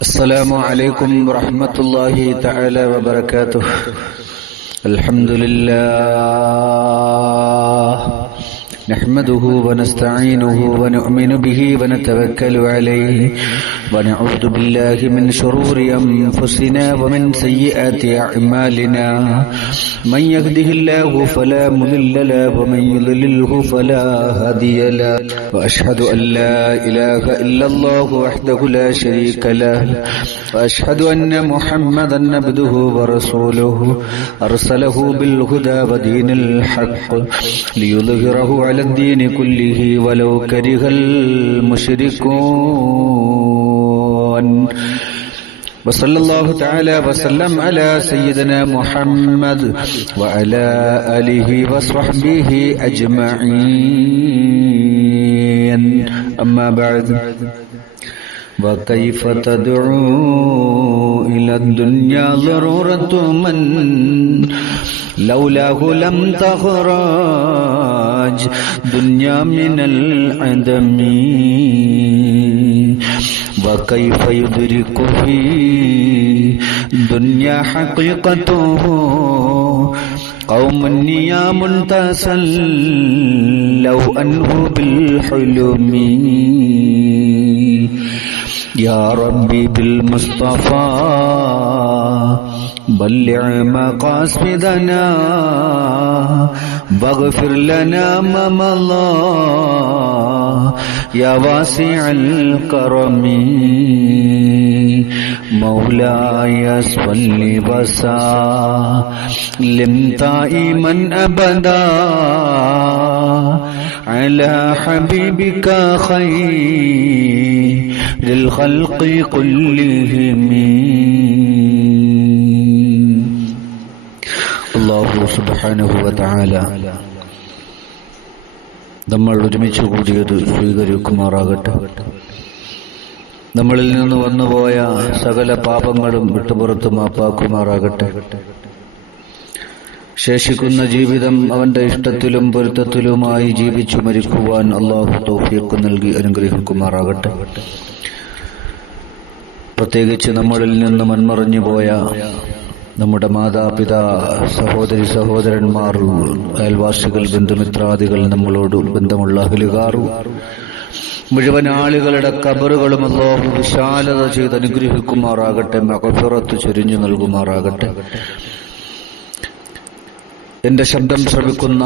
السلام عليكم ورحمة الله تعالى وبركاته. الحمد لله نحمده ونستعينه ونؤمن به ونتوكل عليه ونعوذ بالله من شرور أنفسنا ومن سيئات أعمالنا من يهده الله فلا مضل له ومن يضلله فلا هادي له وأشهد أن لا إله إلا الله وحده لا شريك له وأشهد أن محمدا عبده ورسوله أرسله بالهدى ودين الحق ليظهره على الدين كله ولو كره المشركون. وصلى الله تعالى وسلم على سيدنا محمد وعلى آله وصحبه أجمعين. أما بعد، وكيف تدعو إلى الدنيا ضرورة من لولاه لم تخرج دنيا من العدم، وكيف يدرك في دنيا حقيقته قوم نيام تسلوا عنه بالحلم. يا ربي بالمصطفى بلغ مقاصدنا واغفر لنا ما مضى يا واسع الكرم. مولاي صل وسلم دائما ابدا على حبيبك خير الخلق كلهم. അല്ലാഹു സുബ്ഹാനഹു വ തആല നമ്മൾ ഒരുമിച്ച് കൂടിയത് സ്വീകരിക്കുമാറാകട്ടെ. നമ്മളിൽ നിന്ന് വന്നുപോയ സകല പാപങ്ങളും വിട്ടുപുറത്ത് മാപ്പാക്കുമാറാകട്ടെ. ശേഷിക്കുന്ന ജീവിതം അവന്റെ ഇഷ്ടത്തിലും പൊരുത്തത്തിലുമായി ജീവിച്ചു മരിക്കുവാൻ അല്ലാഹു തൗഫീഖ് നൽകി അനുഗ്രഹിക്കുമാറാകട്ടെ. പ്രത്യേകിച്ച് നമ്മളിൽ നിന്ന് മൺമറഞ്ഞു പോയ നമ്മുടെ മാതാപിതാ, സഹോദരി സഹോദരന്മാർ, അയൽവാസികൾ, ബന്ധുമിത്രാദികൾ, നമ്മളോട് ബന്ധമുള്ള അഹ്ലുകാർ, മുഴുവൻ ആളുകളുടെ ഖബറുകളും അല്ലാഹു വിശാലത ചെയ്ത് അനുഗ്രഹിക്കുമാറാകട്ടെ. മഗ്ഫിറത്ത് ചൊരിഞ്ഞു നൽകുമാറാകട്ടെ. എന്റെ ശബ്ദം ശ്രവിക്കുന്ന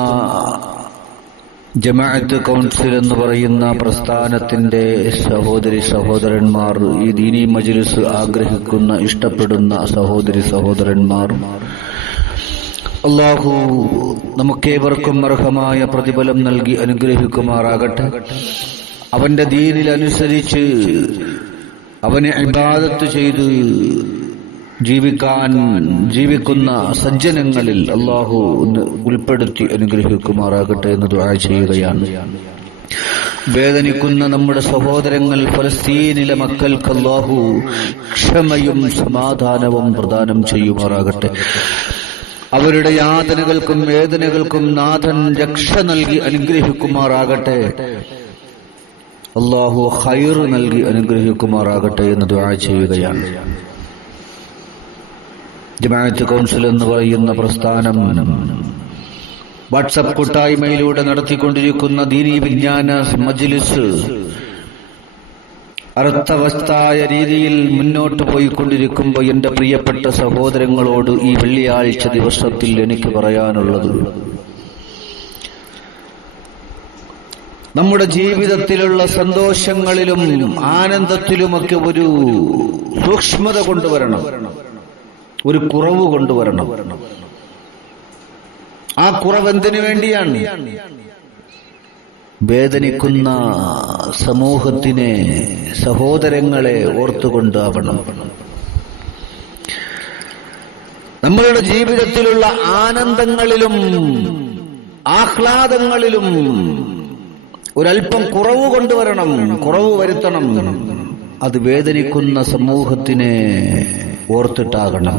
ജമാഅത്ത് കൗൺസിൽ എന്ന് പറയുന്ന പ്രസ്ഥാനത്തിന്റെ സഹോദരി സഹോദരന്മാർ, ഈ ദീനി മജ്ലിസ് ആഗ്രഹിക്കുന്ന ഇഷ്ടപ്പെടുന്ന സഹോദരി സഹോദരന്മാർ, അല്ലാഹു നമുക്കേവർക്കും അർഹമായ പ്രതിഫലം നൽകി അനുഗ്രഹിക്കുമാറാകട്ടെ. അവന്റെ ദീനിൽ അനുസരിച്ച് അവനെ ഇബാദത്ത് ചെയ്ത് ജീവിക്കുന്ന സജ്ജനങ്ങളിൽ അല്ലാഹു ഉൾപ്പെടുത്തി അനുഗ്രഹിക്കുമാറാകട്ടെ എന്ന് ദുആ ചെയ്യുകയാണ്. വേദനിക്കുന്ന നമ്മുടെ സഹോദരങ്ങൾ ഫലസ്തീനിലെ മക്കൾക്ക് അല്ലാഹു ക്ഷമയും സമാധാനവും പ്രദാനം ചെയ്യുമാറാകട്ടെ. അവരുടെ യാതനകൾക്കും വേദനകൾക്കും നാഥൻ രക്ഷ നൽകി അനുഗ്രഹിക്കുമാറാകട്ടെ. അല്ലാഹു ഖൈർ നൽകി അനുഗ്രഹിക്കുമാറാകട്ടെ എന്ന് ദുആ ചെയ്യുകയാണ്. ജമാഅത്ത് കൗൺസിൽ എന്ന് പറയുന്ന പ്രസ്ഥാനം വാട്സപ്പ് കൂട്ടായ്മയിലൂടെ നടത്തിക്കൊണ്ടിരിക്കുന്ന ദീനീ വിജ്ഞാന മജ്ലിസ് അർത്ഥവസ്ഥായ രീതിയിൽ മുന്നോട്ട് പോയിക്കൊണ്ടിരിക്കുമ്പോൾ എന്റെ പ്രിയപ്പെട്ട സഹോദരങ്ങളോട് ഈ വെള്ളിയാഴ്ച ദിവസത്തിൽ എനിക്ക് പറയാനുള്ളത്, നമ്മുടെ ജീവിതത്തിലുള്ള സന്തോഷങ്ങളിലും ആനന്ദത്തിലുമൊക്കെ ഒരു സൂക്ഷ്മത കൊണ്ടുവരണം, ഒരു കുറവ് കൊണ്ടുവരണം. ആ കുറവ് എന്തിനു വേണ്ടിയാണ്? വേദനിക്കുന്ന സമൂഹത്തിനെ, സഹോദരങ്ങളെ ഓർത്തുകൊണ്ടാവണം. നമ്മളുടെ ജീവിതത്തിലുള്ള ആനന്ദങ്ങളിലും ആഹ്ലാദങ്ങളിലും ഒരൽപ്പം കുറവ് കൊണ്ടുവരണം, കുറവ് വരുത്തണം. അത് വേദനിക്കുന്ന സമൂഹത്തിനെ ഓർത്തിട്ടാകണം.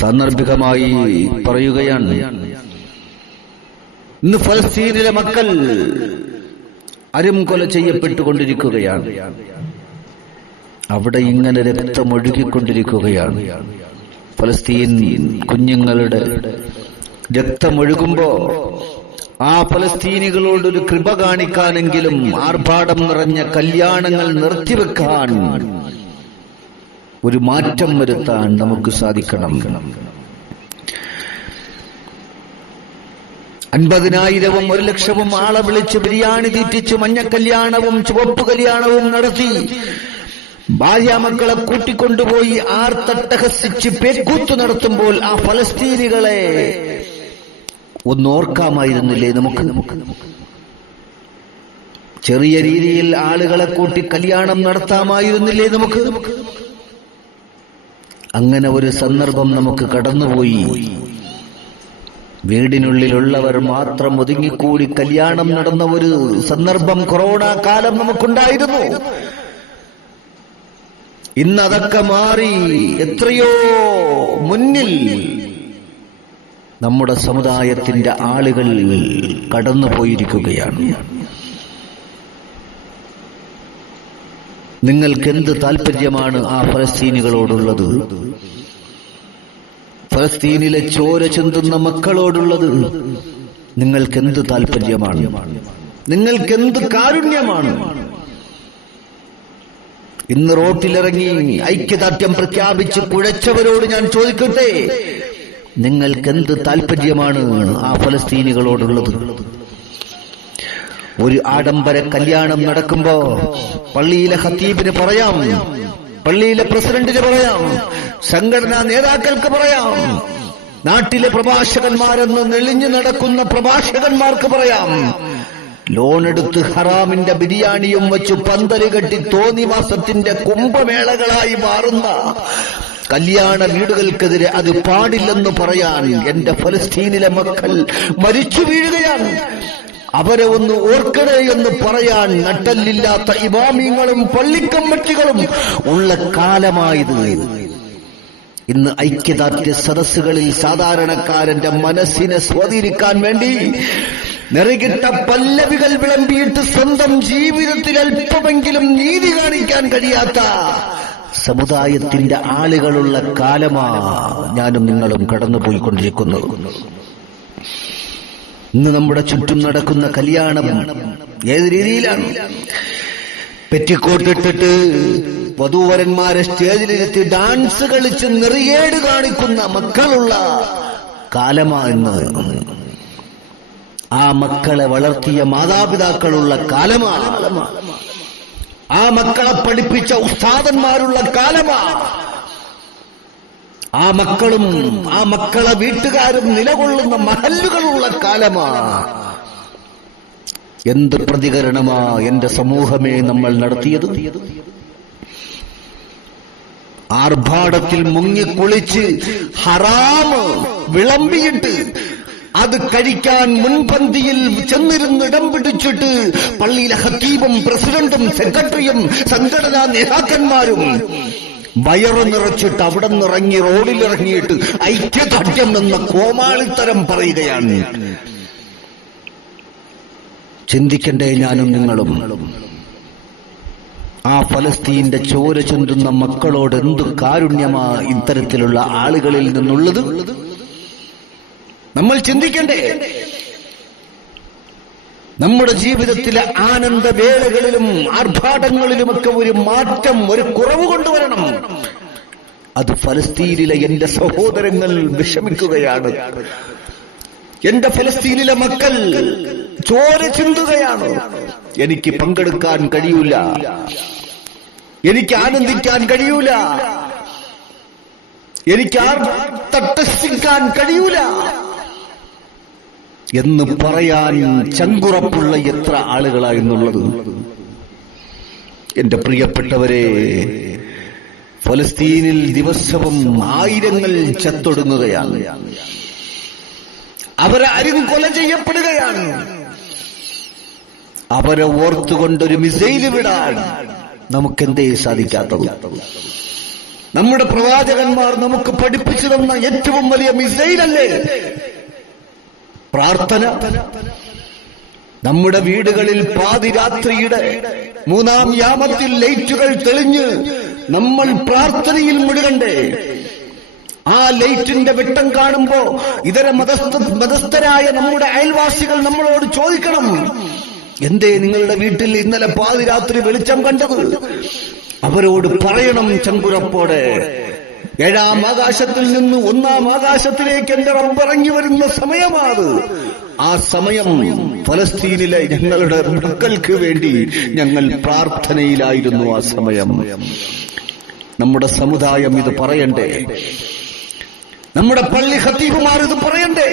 സാന്ദർഭികമായി പറയുകയാണ്, ഇന്ന് ഫലസ്തീനിലെ മക്കൾ അരും കൊല ചെയ്യപ്പെട്ടുകൊണ്ടിരിക്കുകയാണ്. അവിടെ ഇങ്ങനെ രക്തമൊഴുകിക്കൊണ്ടിരിക്കുകയാണ്. ഫലസ്തീൻ കുഞ്ഞുങ്ങളുടെ രക്തമൊഴുകുമ്പോ ആ ഫലസ്തീനികളോടൊരു കൃപ കാണിക്കാനെങ്കിലും ആർഭാടം നിറഞ്ഞ കല്യാണങ്ങൾ നിർത്തിവെക്കാൻ, ഒരു മാറ്റം വരുത്താൻ നമുക്ക് സാധിക്കണം. 50,000-ഉം 1,00,000-ഉം ആളെ വിളിച്ച് ബിരിയാണി തീറ്റിച്ച് മഞ്ഞ കല്യാണവും ചുവപ്പ് കല്യാണവും നടത്തി ഭാര്യാമക്കളെ കൂട്ടിക്കൊണ്ടുപോയി ആർത്തട്ടഹസിച്ച് പേക്കൂത്ത് നടത്തുമ്പോൾ ആ ഫലസ്തീനികളെ ഒന്നോർക്കാമായിരുന്നില്ലേ നമുക്ക്? ചെറിയ രീതിയിൽ ആളുകളെ കൂട്ടി കല്യാണം നടത്താമായിരുന്നില്ലേ നമുക്ക്? അങ്ങനെ ഒരു സന്ദർഭം നമുക്ക് കടന്നുപോയി. വീടിനുള്ളിലുള്ളവർ മാത്രം ഒതുങ്ങിക്കൂടി കല്യാണം നടന്ന ഒരു സന്ദർഭം കൊറോണ കാലം നമുക്കുണ്ടായിരുന്നു. ഇന്നതൊക്കെ മാറി എത്രയോ മുന്നിൽ നമ്മുടെ സമുദായത്തിന്റെ ആളുകൾ കടന്നുപോയിരിക്കുകയാണ്. നിങ്ങൾക്കെന്ത് താല്പര്യമാണ് ആ ഫലസ്തീനികളോടുള്ളത്? ഫലസ്തീനിലെ ചോര ചിന്തുന്ന മക്കളോടുള്ളത് നിങ്ങൾക്കെന്ത് താല്പര്യമാണ്? നിങ്ങൾക്കെന്ത് കാരുണ്യമാണ്? ഇന്ന് റോട്ടിലിറങ്ങി ഐക്യദാർഢ്യം പ്രഖ്യാപിച്ച് കുഴച്ചവരോട് ഞാൻ ചോദിക്കട്ടെ, നിങ്ങൾക്കെന്ത് താല്പര്യമാണ് ആ ഫലസ്തീനികളോടുള്ളത്? ഒരു ആഡംബര കല്യാണം നടക്കുമ്പോ പള്ളിയിലെ ഖത്തീബിന് പറയാം, പള്ളിയിലെ പ്രസിഡന്റിന് പറയാം, സംഘടനാ നേതാക്കൾക്ക് പറയാം, നാട്ടിലെ പ്രഭാഷകന്മാരെന്ന് നെളിഞ്ഞു നടക്കുന്ന പ്രഭാഷകന്മാർക്ക് പറയാം, ലോണെടുത്ത് ഹറാമിന്റെ ബിരിയാണിയും വെച്ച് പന്തല് കെട്ടി തോന്നിവാസത്തിന്റെ കുംഭമേളകളായി മാറുന്ന കല്യാണ വീടുകൾക്കെതിരെ അത് പാടില്ലെന്ന് പറയാൻ എന്റെ ഫലസ്തീനിലെ മക്കൾ മരിച്ചു വീഴുകയാണ്. അവരെ ഒന്ന് ഓർക്കണേ എന്ന് പറയാൻ നട്ടല്ലില്ലാത്ത ഇമാമിങ്ങളും പള്ളിക്കമ്മറ്റികളും ഉള്ള കാലമായത്. ഇന്ന് ഐക്യദാർഢ്യ സദസ്സുകളിൽ സാധാരണക്കാരന്റെ മനസ്സിനെ സ്വാധീനിക്കാൻ വേണ്ടി നിറകിട്ട പല്ലവികൾ വിളമ്പിയിട്ട് സ്വന്തം ജീവിതത്തിൽ അല്പമെങ്കിലും നീതി കാണിക്കാൻ കഴിയാത്ത സമുദായത്തിന്റെ ആളുകളുള്ള കാലമാ ഞാനും നിങ്ങളും കടന്നുപോയിക്കൊണ്ടിരിക്കുന്നത്. ഇന്ന് നമ്മുടെ ചുറ്റും നടക്കുന്ന കല്യാണം ഏത് രീതിയിലാണ്? പെറ്റിക്കോട്ടിട്ടിട്ട് വധൂവരന്മാരെ സ്റ്റേജിലിരുത്തി ഡാൻസ് കളിച്ച് നെറിയേട് കാണിക്കുന്ന മക്കളുള്ള കാലമാണെന്ന്. ആ മക്കളെ വളർത്തിയ മാതാപിതാക്കളുള്ള കാലമാണ്. ആ മക്കളെ പഠിപ്പിച്ച ഉസ്താദന്മാരുള്ള കാലമാണ്. ആ മക്കളും ആ മക്കളെ വീട്ടുകാരും നിലകൊള്ളുന്ന മഹല്ലുകളുള്ള കാലമാണ്. എന്ത് പ്രതികരണമാ എന്റെ സമൂഹമേ നമ്മൾ നടത്തിയത്? ആർഭാടത്തിൽ മുങ്ങിക്കുളിച്ച് ഹറാമ് വിളമ്പിയിട്ട് അത് കഴിക്കാൻ മുൻപന്തിയിൽ ചെന്നിരുന്ന് ഇടം പിടിച്ചിട്ട് പള്ളിയിലെ ഖത്തീബും പ്രസിഡന്റും സെക്രട്ടറിയും സംഘടനാ നേതാക്കന്മാരും വയറു നിറച്ചിട്ട് അവിടെ നിന്നിറങ്ങി റോഡിലിറങ്ങിയിട്ട് ഐക്യദാർഢ്യം എന്ന കോമാളിത്തരം പറയുകയാണ്. ചിന്തിക്കണ്ടേ ഞാനും നിങ്ങളും? ആ ഫലസ്തീന്റെ ചോര ചിന്തുന്ന മക്കളോട് എന്ത് കാരുണ്യമാ ഇത്തരത്തിലുള്ള ആളുകളിൽ നിന്നുള്ളത്? നമ്മൾ ചിന്തിക്കണ്ടേ? നമ്മുടെ ജീവിതത്തിലെ ആനന്ദവേളകളിലും ആർഭാടങ്ങളിലുമൊക്കെ ഒരു മാറ്റം, ഒരു കുറവ് കൊണ്ടുവരണം. അത് ഫലസ്തീനിലെ എന്റെ സഹോദരങ്ങൾ വിഷമിക്കുകയാണ്. എന്റെ ഫലസ്തീനിലെ മക്കൾ ചോര ചിന്തുകയാണ്. എനിക്ക് പങ്കെടുക്കാൻ കഴിയൂല, എനിക്ക് ആനന്ദിക്കാൻ കഴിയൂല, എനിക്ക് തട്ടസിക്കാൻ കഴിയൂല എന്ന് പറയാൻ ചങ്കുറപ്പുള്ള എത്ര ആളുകളായെന്നുള്ളത്. എന്റെ പ്രിയപ്പെട്ടവരെ, ഫലസ്തീനിൽ ദിവസവും ആയിരങ്ങൾ ചത്തൊടുങ്ങുകയാണ്. അവരെ ആരും കൊല ചെയ്യപ്പെടുകയാണ്. അവരെ ഓർത്തുകൊണ്ടൊരു മിസൈല് വിടാൻ നമുക്കെന്തേ സാധിക്കാത്തത്? നമ്മുടെ പ്രവാചകന്മാർ നമുക്ക് പഠിപ്പിച്ചു തന്ന ഏറ്റവും വലിയ മിസൈലല്ലേ പ്രാർത്ഥന? നമ്മുടെ വീടുകളിൽ പാതിരാത്രിയുടെ 3-ാം യാമത്തിൽ ലൈറ്റുകൾ തെളിഞ്ഞ് നമ്മൾ പ്രാർത്ഥനയിൽ മുഴുകണ്ടേ? ആ ലൈറ്റിന്റെ വെട്ടം കാണുമ്പോ ഇതര മതസ്ഥരായ നമ്മുടെ അയൽവാസികൾ നമ്മളോട് ചോദിക്കണം, എന്തേ നിങ്ങളുടെ വീട്ടിൽ ഇന്നലെ പാതിരാത്രി വെളിച്ചം കണ്ടത്? അവരോട് പറയണം ചങ്കുറപ്പോടെ, 7-ാം ആകാശത്തിൽ നിന്ന് 1-ാം ആകാശത്തിലേക്ക് എന്റെ റബ്ബിറങ്ങി വരുന്ന സമയമാണ്. ആ സമയം ഫലസ്തീനിലെ ഞങ്ങളുടെ മക്കൾക്ക് വേണ്ടി ഞങ്ങൾ പ്രാർത്ഥനയിലായിരുന്നു. ആ സമയം നമ്മുടെ സമുദായം ഇത് പറയണ്ടേ? നമ്മുടെ പള്ളി ഖത്തീബുമാർ ഇത് പറയണ്ടേ?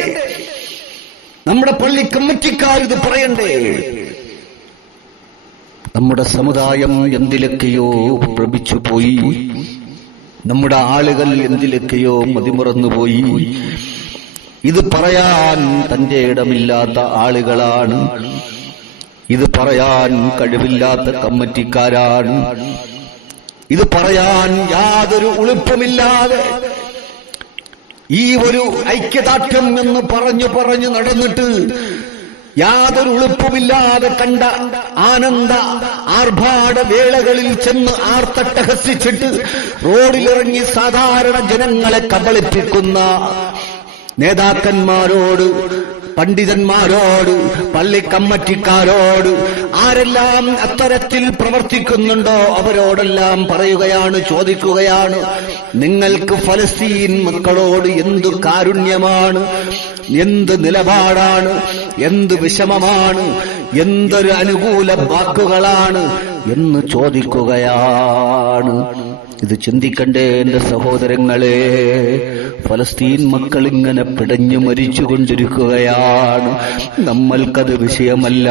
നമ്മുടെ പള്ളി കമ്മിറ്റിക്കാർ ഇത് പറയണ്ടേ? നമ്മുടെ സമുദായം എന്തിലൊക്കെയോ ഭ്രമിച്ചുപോയി, നമ്മുടെ ആളുകൾ എന്തിലൊക്കെയോ മതിമറന്നുപോയി. ഇത് പറയാൻ തന്റെ ഇടമില്ലാത്ത ആളുകളാണ്, ഇത് പറയാൻ കഴിവില്ലാത്ത കമ്മിറ്റിക്കാരാണ്, ഇത് പറയാൻ യാതൊരു ഉളുപ്പമില്ലാതെ ഈ ഒരു ഐക്യദാർഢ്യം എന്ന് പറഞ്ഞു നടന്നിട്ട് യാതൊരു ഉളുപ്പുമില്ലാതെ കണ്ട ആനന്ദ ആർഭാട വേളകളിൽ ചെന്ന് ആർത്തട്ടഹസിച്ചിട്ട് റോഡിലിറങ്ങി സാധാരണ ജനങ്ങളെ കബളിപ്പിക്കുന്ന നേതാക്കന്മാരോട്, പണ്ഡിതന്മാരോട്, പള്ളി കമ്മിറ്റിക്കാരോട്, ആരെല്ലാം അത്തരത്തിൽ പ്രവർത്തിക്കുന്നുണ്ടോ അവരോടെല്ലാം പറയുകയാണ്, ചോദിക്കുകയാണ്, നിങ്ങൾക്ക് ഫലസ്തീൻ മക്കളോട് എന്തു കാരുണ്യമാണ്, എന്ത് നിലപാടാണ്, എന്ത് വിഷമമാണ്, എന്തൊരു അനുകൂല വാക്കുകളാണ് എന്ന് ചോദിക്കുകയാണ്. ഇത് ചിന്തിക്കണ്ടേ എന്റെ സഹോദരങ്ങളെ? ഫലസ്തീൻ മക്കൾ ഇങ്ങനെ പിടഞ്ഞു മരിച്ചുകൊണ്ടിരിക്കുകയാണ്. നമ്മൾക്കത് വിഷയമല്ല.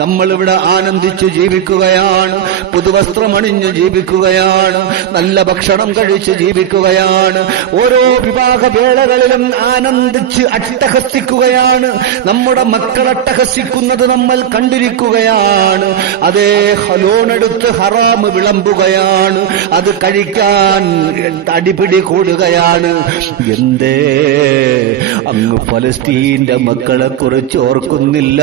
നമ്മളിവിടെ ആനന്ദിച്ചു ജീവിക്കുകയാണ്, പുതുവസ്ത്രമണിഞ്ഞ് ജീവിക്കുകയാണ്, നല്ല ഭക്ഷണം കഴിച്ച് ജീവിക്കുകയാണ്, ഓരോ വിവാഹ വേളകളിലും ആനന്ദിച്ച് അട്ടഹസിക്കുകയാണ്. നമ്മുടെ മക്കൾ അട്ടഹസിക്കുന്നത് നമ്മൾ കണ്ടിരിക്കുകയാണ്. അതേ ഹലോണെടുത്ത് ഹറാമ് വിളമ്പുകയാണ്, അത് കഴിക്കാൻ അടിപിടി കൂടുകയാണ്. എന്തേ അങ്ങ് ഫലസ്തീന്റെ മക്കളെ കുറിച്ച് ഓർക്കുന്നില്ല?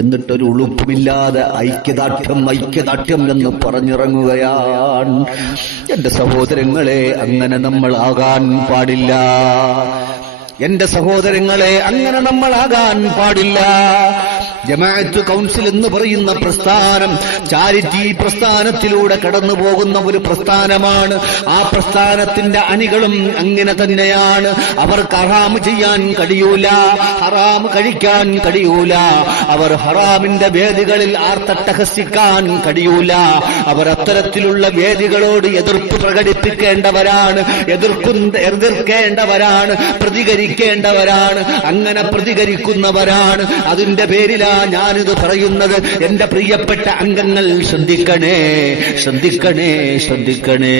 എന്നിട്ടൊരു ഉളുപ്പുമില്ലാതെ ഐക്യദാർഢ്യം എന്ന് പറഞ്ഞിറങ്ങുകയാണ്. എന്റെ സഹോദരങ്ങളെ, അങ്ങനെ നമ്മൾ ആകാൻ പാടില്ല. എന്റെ സഹോദരങ്ങളെ, അങ്ങനെ നമ്മൾ ആകാൻ പാടില്ല. ജമാഅത്ത് കൗൺസിൽ എന്ന് പറയുന്ന പ്രസ്ഥാനം ചാരിറ്റി പ്രസ്ഥാനത്തിലൂടെ കടന്നു പോകുന്ന ഒരു പ്രസ്ഥാനമാണ്. ആ പ്രസ്ഥാനത്തിന്റെ അണികളും അങ്ങനെ തന്നെയാണ്. അവർക്ക് ഹറാം ചെയ്യാൻ കഴിയൂല, ഹറാം കഴിക്കാൻ കഴിയൂല, അവർ ഹറാമിന്റെ വേദികളിൽ ആർത്തട്ടഹസിക്കാൻ കഴിയൂല. അവർ അത്തരത്തിലുള്ള വേദികളോട് എതിർപ്പ് പ്രകടിപ്പിക്കേണ്ടവരാണ്, എതിർക്കേണ്ടവരാണ്, പ്രതികരിക്കേണ്ടവരാണ്. അങ്ങനെ പ്രതികരിക്കുന്നവരാണ്. അതിന്റെ പേരിലാണ് ഞാനിത് പറയുന്നത്. എന്റെ പ്രിയപ്പെട്ട അംഗങ്ങൾ ശ്രദ്ധിക്കണേ, ശ്രദ്ധിക്കണേ, ശ്രദ്ധിക്കണേ.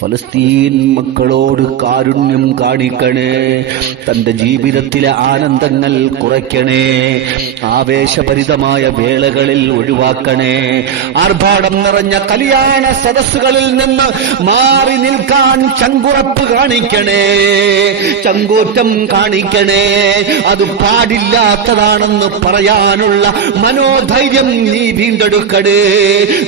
ഫലസ്തീൻ മക്കളോട് കാരുണ്യം കാണിക്കണേ. തന്റെ ജീവിതത്തിലെ ആനന്ദങ്ങൾ കുറയ്ക്കണേ. ആവേശഭരിതമായ വേളകളിൽ ഒഴിവാക്കണേ. ആർഭാടം നിറഞ്ഞ കല്യാണ സദസ്സുകളിൽ നിന്ന് മാറി നിൽക്കാൻ ചങ്കുറപ്പ് കാണിക്കണേ, ചങ്കൂറ്റം കാണിക്കണേ. അത് പാടില്ലാത്തതാണെന്ന് പറയാനുള്ള മനോധൈര്യം നീ വീണ്ടെടുക്കടേ.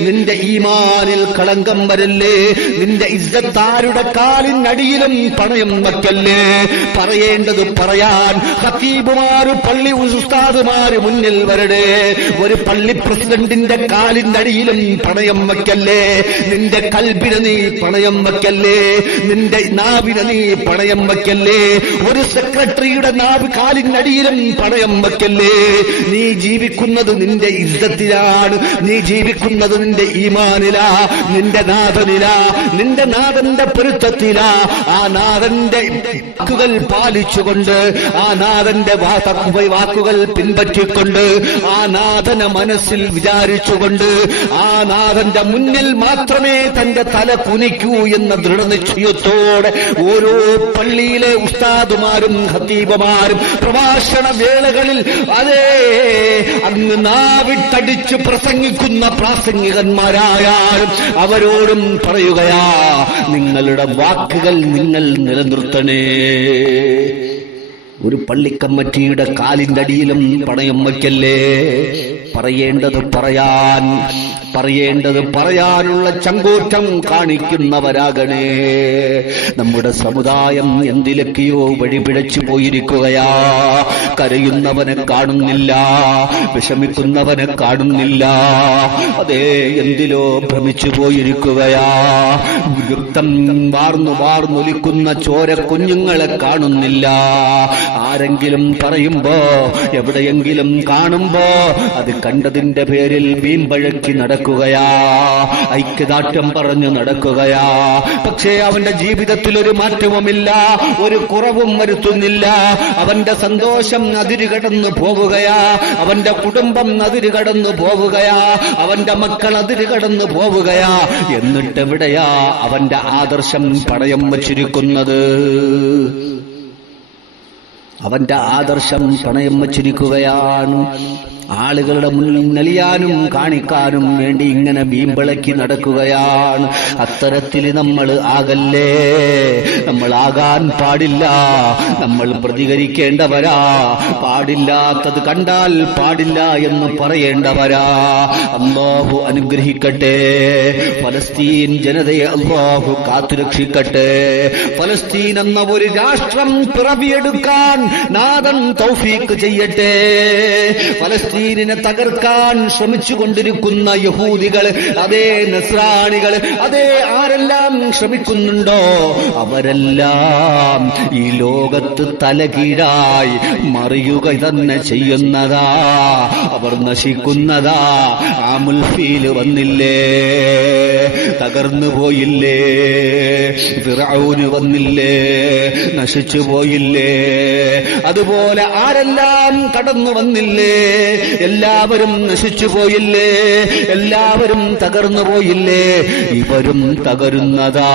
നിന്റെ ഈമാനിൽ കളങ്കം വരല്ലേ. നിന്റെ താരുടെ കാലിനടിയിലും പണയം വയ്ക്കല്ലേ. പറയേണ്ടത് പറയാൻ ഖത്തീബുമാര്, പള്ളി ഉസ്താദുമാര് മുന്നിൽ വരടേ. ഒരു പള്ളി പ്രസിഡന്റിന്റെ കാലിനടിയിലും പണയം വയ്ക്കല്ലേ. നിന്റെ കൽബിനെ നീ പണയം വയ്ക്കല്ലേ. നിന്റെ നാവിനെ നീ പണയം വയ്ക്കല്ലേ. ഒരു സെക്രട്ടറിയുടെ കാലിനടിയിലും പണയം വയ്ക്കല്ലേ. നീ ജീവിക്കുന്നത് നിന്റെ ഇസ്സത്തിലാണ്, നീ ജീവിക്കുന്നത് നിന്റെ ഈമാനിലാ, നിന്റെ നാഥനിലാ, നിന്റെ നാഥന്റെ പൊരുത്തത്തിലാ. ആ നാഥന്റെ വാക്കുകൾ പാലിച്ചുകൊണ്ട്, ആ നാഥന്റെ വാക്കുകൾ പിൻപറ്റിക്കൊണ്ട്, ആ നാഥനെ മനസ്സിൽ വിചാരിച്ചുകൊണ്ട്, ആ നാഥന്റെ മുന്നിൽ മാത്രമേ തന്റെ തല കുനിക്കൂ എന്ന ദൃഢനിശ്ചയത്തോടെ ഓരോ പള്ളിയിലെ ഉസ്താദുമാരും ഖത്തീബുമാരും പ്രഭാഷണ വേളകളിൽ അതേ അങ്ങ് നാവിട്ടടിച്ച് പ്രസംഗിക്കുന്ന പ്രാസംഗികന്മാരായാലും അവരോടും പറയുകയാ, നിങ്ങളുടെ വാക്കുകൾ നിങ്ങൾ നിലനിർത്തണേ. ഒരു പള്ളിക്കമ്മറ്റിയുടെ കാലിന്റെ അടിയിലും പണയം വയ്ക്കല്ലേ. പറയേണ്ടത് പറയാനുള്ള ചങ്കൂറ്റം കാണിക്കുന്നവരാകണേ. നമ്മുടെ സമുദായം എന്തിലൊക്കെയോ വഴിപിഴച്ചു പോയിരിക്കുകയാ. കരയുന്നവനെ കാണുന്നില്ല, വിഷമിക്കുന്നവനെ കാണുന്നില്ല. അതേ, എന്തിലോ ഭ്രമിച്ചു പോയിരിക്കുകയാ. രക്തം വാർന്നൊലിക്കുന്ന ചോര കുഞ്ഞുങ്ങളെ കാണുന്നില്ല. ആരെങ്കിലും പറയുമ്പോ, എവിടെയെങ്കിലും കാണുമ്പോ അത് കണ്ടതിന്റെ പേരിൽ വീമ്പഴക്കി നടക്കുകയാ, ഐക്യദാർഢ്യം പറഞ്ഞു നടക്കുകയാ. പക്ഷേ അവന്റെ ജീവിതത്തിൽ ഒരു മാറ്റവുമില്ല, ഒരു കുറവും വരുത്തുന്നില്ല. അവന്റെ സന്തോഷം അതിരുകടന്നു പോവുകയാ, അവന്റെ കുടുംബം അതിരുകടന്നു പോവുകയാ, അവന്റെ മക്കൾ അതിരുകടന്നു പോവുകയാ. എന്നിട്ടെവിടെയാ അവന്റെ ആദർശം പണയം വച്ചിരിക്കുന്നത്? അവന്റെ ആദർശം പണയം വച്ചിരിക്കുകയാണ്. ആളുകളുടെ മുന്നിൽ നെളിയാനും കാണിക്കാനും വേണ്ടി ഇങ്ങനെ വീമ്പിളക്കി നടക്കുകയാണ്. അത്തരത്തിൽ നമ്മൾ ആകല്ലേ, നമ്മൾ ആകാൻ പാടില്ല. നമ്മൾ പ്രതികരിക്കേണ്ടവരാ, പാടില്ലാത്തത് കണ്ടാൽ പാടില്ല എന്ന് പറയേണ്ടവരാ. അല്ലാഹു അനുഗ്രഹിക്കട്ടെ. ഫലസ്തീൻ ജനതയെ അല്ലാഹു കാത്തുരക്ഷിക്കട്ടെ. ഫലസ്തീൻ എന്ന ഒരു രാഷ്ട്രം പിറവിയെടുക്കാൻ നാഥൻ തൗഫീഖ് ചെയ്യട്ടെ. ഫലസ്തീനിനെ തകർക്കാൻ ശ്രമിച്ചുകൊണ്ടിരിക്കുന്ന യഹൂദികൾ, അതേ നസ്രാണികൾ, അതേ ആരെല്ലാം ശ്രമിക്കുന്നുണ്ടോ അവരെല്ലാം ഈ ലോകത്ത് തലകീഴായി മറിയുക തന്നെ ചെയ്യുന്നതാ. അവർ നശിക്കുന്നതാ. ആമുൽ ഫീല് വന്നില്ലേ, തകർന്നു പോയില്ലേ. ഫിർഔന് വന്നില്ലേ, നശിച്ചു പോയില്ലേ. അതുപോലെ ആരെല്ലാം കടന്നു വന്നില്ലേ, എല്ലാവരും നശിച്ചു പോയില്ലേ, എല്ലാവരും തകർന്നു പോയില്ലേ. ഇവരും തകരുന്നതാ.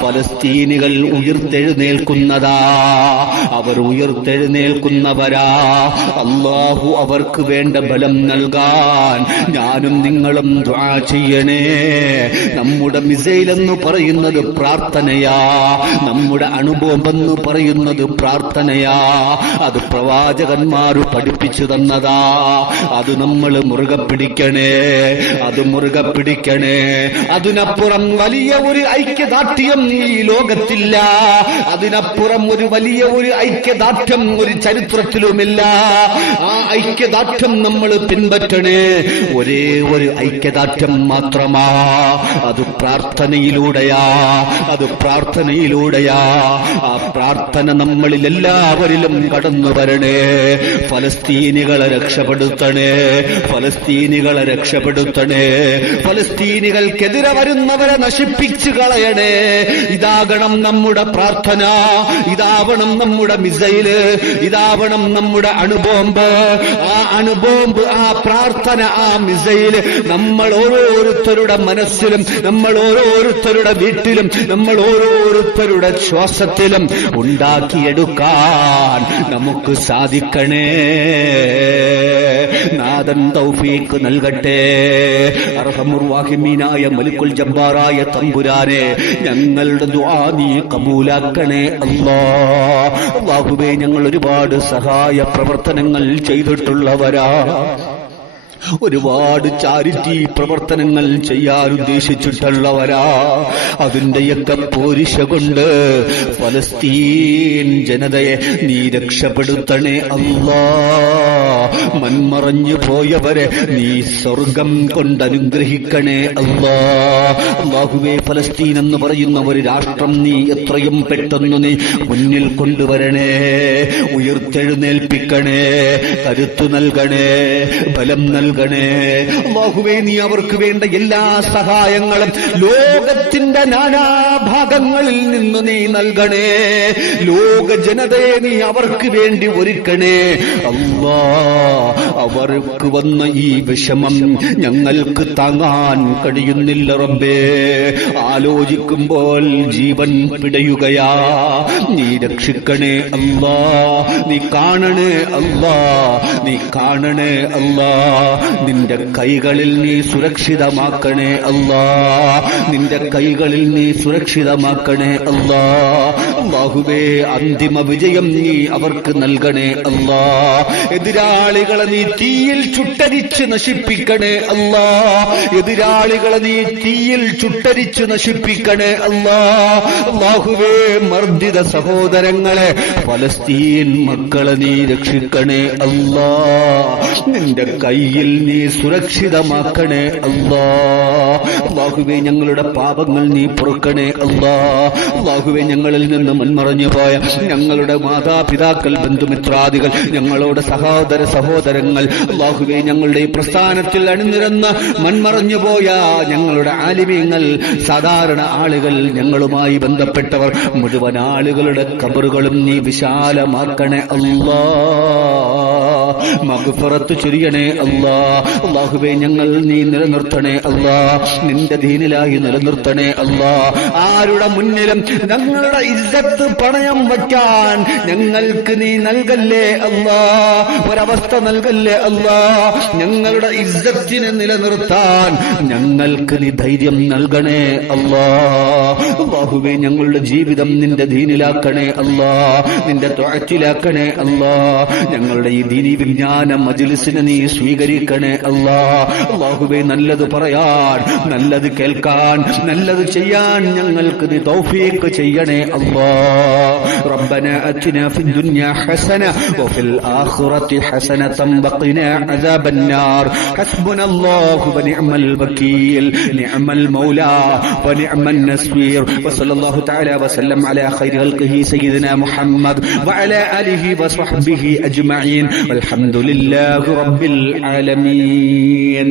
ഫലസ്തീനികൾ ഉയർത്തെഴുന്നേൽക്കുന്നതാ. അവർ ഉയർത്തെഴുന്നേൽക്കുന്നവരാ. അല്ലാഹു അവർക്ക് വേണ്ട ബലം നൽകാൻ ഞാനും നിങ്ങളും ദുആ ചെയ്യണേ. നമ്മുടെ മിസൈൽ എന്ന് പറയുന്നത് പ്രാർത്ഥനയാ, നമ്മുടെ അണുബോംബെന്ന് പറയുന്നത് പ്രാർത്ഥനയാ. അത് പ്രവാചകന്മാര് പഠിപ്പിച്ചു തന്നതാ. അത് നമ്മൾ മുറുകെ പിടിക്കണേ, അത് മുറുകെ പിടിക്കണേ. അതിനപ്പുറം വലിയ ഒരു ഐക്യദാർഢ്യം ഈ ലോകത്തില്ല. അതിനപ്പുറം ഒരു വലിയ ഒരു ഐക്യദാർഢ്യം ഒരു ചരിത്രത്തിലുമില്ല. ആ ഐക്യദാർഢ്യം നമ്മൾ പിൻപറ്റണേ. ഒരേ ഒരു ഐക്യദാർഢ്യം മാത്രമാ. അത് പ്രാർത്ഥനയിലൂടെയാ, അത് പ്രാർത്ഥനയിലൂടെയാ. ആ പ്രാർത്ഥന നമ്മളിൽ എല്ലാവരിലും കടന്നു വരണേ. ഫലസ്തീനികളെ രക്ഷപ്പെടുത്തണേ, ഫലസ്തീനികളെ രക്ഷപ്പെടുത്തണേ. ഫലസ്തീനികൾക്കെതിരെ വരുന്നവരെ നശിപ്പിച്ചു കളയണേ. ഇതാകണം നമ്മുടെ പ്രാർത്ഥന, ഇതാവണം നമ്മുടെ മിസൈല്, ഇതാവണം നമ്മുടെ അണുബോംബ്. ആ അണുബോംബ്, ആ പ്രാർത്ഥന, ആ മിസൈല് നമ്മൾ ഓരോരുത്തരുടെ മനസ്സിലും, നമ്മൾ ഓരോരുത്തരുടെ വീട്ടിലും, നമ്മൾ ഓരോരുത്തരുടെ ശ്വാസത്തിലും ഉണ്ടാക്കിയെടുക്കാൻ നമുക്ക് സാധിക്കണേ. നാഥൻ തൗഫീഖ് നൽകട്ടെ. അർഹമുർ റഹീമീനായ മലിക്കുൽ ജബ്ബാറായ തമ്പുരാനെ, ഞങ്ങളുടെ ദുആ നീ കബൂലാക്കണേ അല്ലാഹ്. അല്ലാഹുവേ, ഞങ്ങൾ ഒരുപാട് സഹായ പ്രവർത്തനങ്ങൾ ചെയ്തിട്ടുള്ളവരാ. ഒരുപാട് ചാരിറ്റി പ്രവർത്തനങ്ങൾ ചെയ്യാൻ ഉദ്ദേശിച്ചിട്ടുള്ളവരാ. അതിന്റെയൊക്കെ പോരിശ കൊണ്ട് ഫലസ്തീൻ ജനതയെ നീ രക്ഷപ്പെടുത്തണേ അല്ലാ. മൺമറഞ്ഞു പോയവരെ നീ സ്വർഗം കൊണ്ടനുഗ്രഹിക്കണേ അല്ലാ. അല്ലാഹുവേ, ഫലസ്തീൻ എന്ന് പറയുന്ന ഒരു രാഷ്ട്രം നീ എത്രയും പെട്ടെന്ന് നീ മുന്നിൽ കൊണ്ടുവരണേ. ഉയർത്തെഴുന്നേൽപ്പിക്കണേ, കരുത്തു നൽകണേ, ബലം നൽകണേ. അല്ലാഹുവേ, നീ അവർക്ക് വേണ്ട എല്ലാ സഹായങ്ങളും ലോകത്തിന്റെ നാനാഭാഗങ്ങളിൽ നിന്ന് നീ നൽകണേ. ലോക ജനതയെ നീ അവർക്ക് വേണ്ടി ഒരുക്കണേ അല്ലാ. അവർക്ക് വന്ന ഈ വിഷമം ഞങ്ങൾക്ക് താങ്ങാൻ കഴിയുന്നില്ല റബ്ബേ. ആലോചിക്കുമ്പോൾ ജീവൻ പിടയുകയാ. നീ രക്ഷിക്കണേ അല്ലാ, നീ കാണണേ അല്ലാ, നീ കാണണേ അല്ലാ. നിന്റെ കൈകളിൽ നീ സുരക്ഷിതമാക്കണേ അല്ലാ, നിന്റെ കൈകളിൽ നീ സുരക്ഷിതമാക്കണേ അല്ലാ. അല്ലാഹുവേ, അന്തിമ വിജയം നീ അവർക്ക് നൽകണേ അല്ലാ. എതിരാളികളെ നീ തീയിൽ ചുട്ടരിച്ച് നശിപ്പിക്കണേ അല്ലാ, എതിരാളികളെ നീ തീയിൽ ചുട്ടരിച്ച് നശിപ്പിക്കണേ അല്ലാ. അല്ലാഹുവേ, മർദ്ദിത സഹോദരങ്ങളെ, ഫലസ്തീൻ മക്കളെ നീ രക്ഷിക്കണേ അല്ലാ. നിന്റെ കയ്യിൽ നീ സുരക്ഷിതമാക്കണേ അല്ലാ. അല്ലാഹുവേ, ഞങ്ങളുടെ പാപങ്ങൾ നീ പൊറുക്കണേ അല്ലാ. അല്ലാഹുവേ, ഞങ്ങളിൽ നിന്ന് മുൻമറഞ്ഞു പോയ ഞങ്ങളുടെ മാതാപിതാക്കൾ, ബന്ധുമിത്രാദികൾ, ഞങ്ങളുടെ സഹോദരങ്ങൾ, അല്ലാഹുവേ, ഞങ്ങളുടെ ഈ പ്രസ്ഥാനത്തിൽ അണിനിരന്ന മൺമറഞ്ഞു പോയ ഞങ്ങളുടെ ആലിമീങ്ങൾ, സാധാരണ ആളുകൾ, ഞങ്ങളുമായി ബന്ധപ്പെട്ടവർ മുഴുവൻ ആളുകളുടെ ഖബറുകളും നീ വിശാലമാക്കണേ അല്ലാ. മഗ്ഫിറത്ത് ചൊരിയണേ അല്ലാ. അല്ലാഹുവേ, ഞങ്ങൾ നീ നിലനിർത്തണേ അല്ലാ, നിന്റെ ദീനിലായി നിലനിർത്തണേ അല്ലാ. ആരുടെ മുന്നിലും ഞങ്ങളുടെ ഇസ്സത്ത് പണയം വയ്ക്കാൻ ഞങ്ങൾക്ക് നീ നൽകല്ലേ അല്ലാ, ഒരവസ്ഥ നൽകല്ലേ അല്ലാ. ഞങ്ങളുടെ ഇസ്സത്തിനെ നിലനിർത്താൻ ഞങ്ങൾക്ക് നീ ധൈര്യം നൽകണേ അല്ലാ. അല്ലാഹുവേ, ഞങ്ങളുടെ ജീവിതം നിന്റെ ദീനിലാക്കണേ അല്ലാ, നിന്റെ ത്വഅത്തിലാക്കണേ അല്ലാ. ഞങ്ങളുടെ ഈ ദീനി വിജ്ഞാന മജ്ലിസിനെ നീ സ്വീകരിക്കണേ അല്ലാ. അല്ലാഹുവേ, നല്ലത് പറയാൻ, നല്ലത് കേൾക്കാൻ, നല്ലത് ചെയ്യാൻ ഞങ്ങൾക്ക് നീ തൗഫീഖ് ചെയ്യണേ അല്ലാ. റബ്ബനാ അത്തിനാ ഫിദ്ദുനിയാ ഹസന വഫിൽ ആഖിറതി ഹസനതൻ വഖിനാ അദാബൻ നാർ. ഹസ്ബുനല്ലാഹു വനിഅമൽ വകീൽ, നിഅമൽ മൗലാ വനിഅമൻ നസ്വീർ. വസല്ലല്ലാഹു തആല വസല്ലം അലാ ഖൈരി ഖൽഖിഹി സയ്യിദിനാ മുഹമ്മദ് വഅലാ ആലിഹി വസ്വഹ്ബിഹി അജ്മഈൻ. വൽഹംദുലില്ലാഹി റബ്ബിൽ ആലമീൻ.